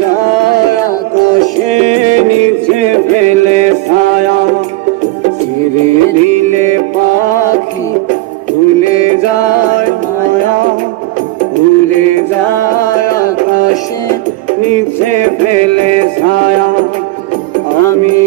যায় আকাশে নিচে ফেলে ছায়া ছেড়ে দিলে পাখি ভুলে যায় মায়া ভুলে যায় আকাশে নিচে ফেলে ছায়া আমি